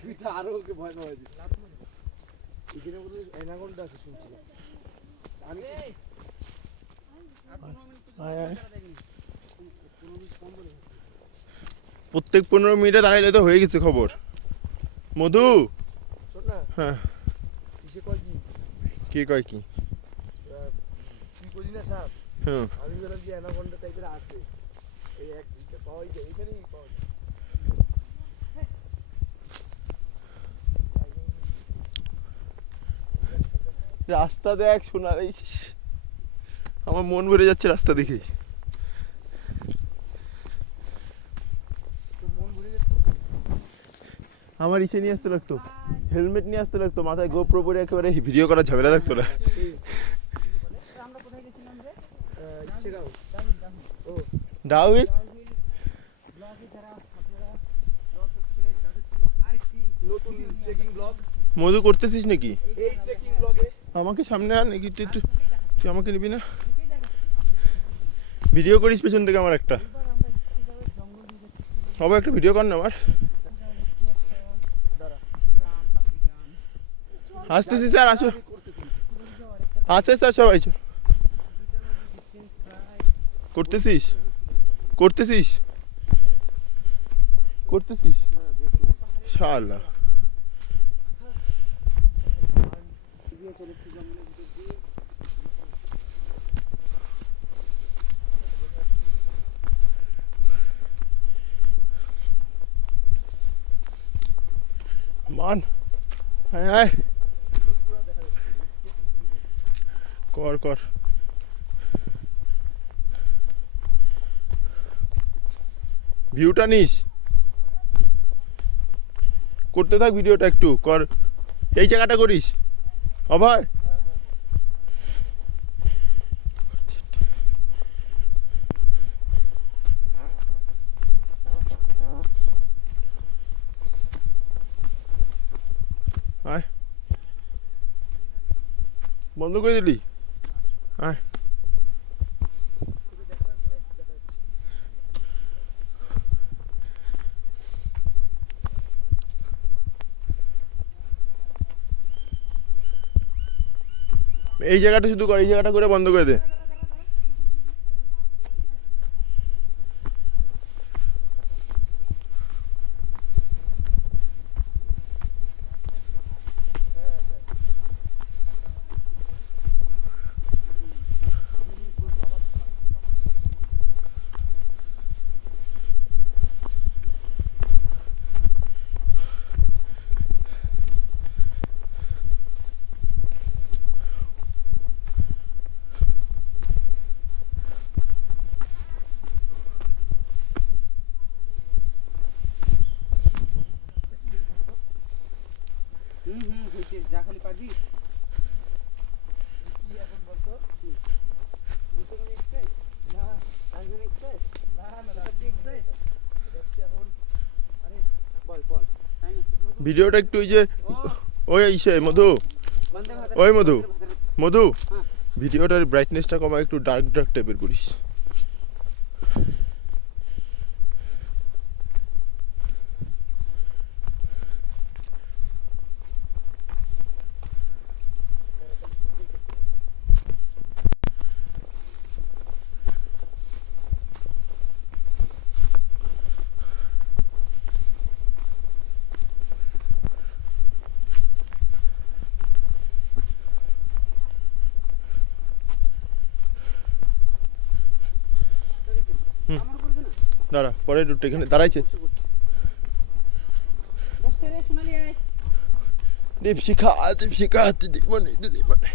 তুই তো আরো ওকে ভয় পাওয়া দিস। এখানে বোধহয় অ্যানাকোন্ডা আছে শুনছিলাম। আমি প্রত্যেক 15 মিনিটে দাঁড়াইলে তো হয়ে গেছে খবর। মধু শোন না, হ্যাঁ কিসে কয় কি কে কয় কি? তুই করি না সাপ, হ্যাঁ আমি বললাম যে অ্যানাকোন্ডা টাইপের আছে, এই এক দুইটা পাওয়াই যায়, এখানেই পাওয়া যায়। রাস্তা দেখ শোনার, আমার মন ভরে যাচ্ছে রাস্তা দেখে। তোর মন ভরে যাচ্ছে। আমার ইচ্ছে নিয়ে আসতে লাগতো, হেলমেট নিয়ে আসতে লাগতো, মাথায় গোপ্রো পরে একেবারে ভিডিও করার ঝামেলা লাগতো না। আমরা কোথায় গেছিলাম রে? ইচ্ছে গাও। ও ডাউইল ব্লগে যারা আপনারা দর্শক ছিলেন তাদের জন্য আরেকটি নতুন ট্রেকিং ব্লগ, মধু করতেছিস নাকি? এই ট্রেকিং ব্লগে আমাকে সামনে আন নাকি, তুই আমাকে নিবি না? ভিডিও করিস পেছন থেকে আমার একটা, এবার আমরা ইচ্ছেভাবে জঙ্গল দিয়ে যাচ্ছি, হবে একটা ভিডিও কর না আমার। দাঁড়া, গ্রাম পাহাড়ি গ্রাম আসতেছি স্যার, আসো আমি করতেছি। আসে স্যার, সবাই ডিস্টেন্স প্রায় করতেছিস করতেছিস করতেছিস শালা। এগিয়ে চলেছি জঙ্গলের ভিতর দিয়ে। মান হ্যাঁ হ্যাঁ কর কর। ভিউটা নিস, করতে থাক ভিডিওটা একটু কর। এই জায়গাটা করিস অভয়। আয় বন্ধ করে দিলি, আয় এই জায়গাটা শুধু কর, এই জায়গাটা করে বন্ধ করে দে। হয়েছে যা খালি পারবি। কি এখন বলতো? দ্রুতগামী এক্সপ্রেস না রাজধানী এক্সপ্রেস না না না, শতাব্দী এক্সপ্রেস যাচ্ছি এখন। আরে বল বল। টাইম আছে। ভিডিওটা একটু ওই যে ও ওই ইসে মধু, বন্দে ভারত ওই মধু মধু হ্যাঁ ভিডিওটার ব্রাইটনেসটা কমা, একটু ডার্ক ডার্ক টাইপের করিস। হুম। আমার করবে না দাঁড়া পরে রুটটা এখানে দাঁড়াইছে। বসছে রে সোনালি আয় দীপশিখা দীপশিখা দিদিমণি দিদিমণি।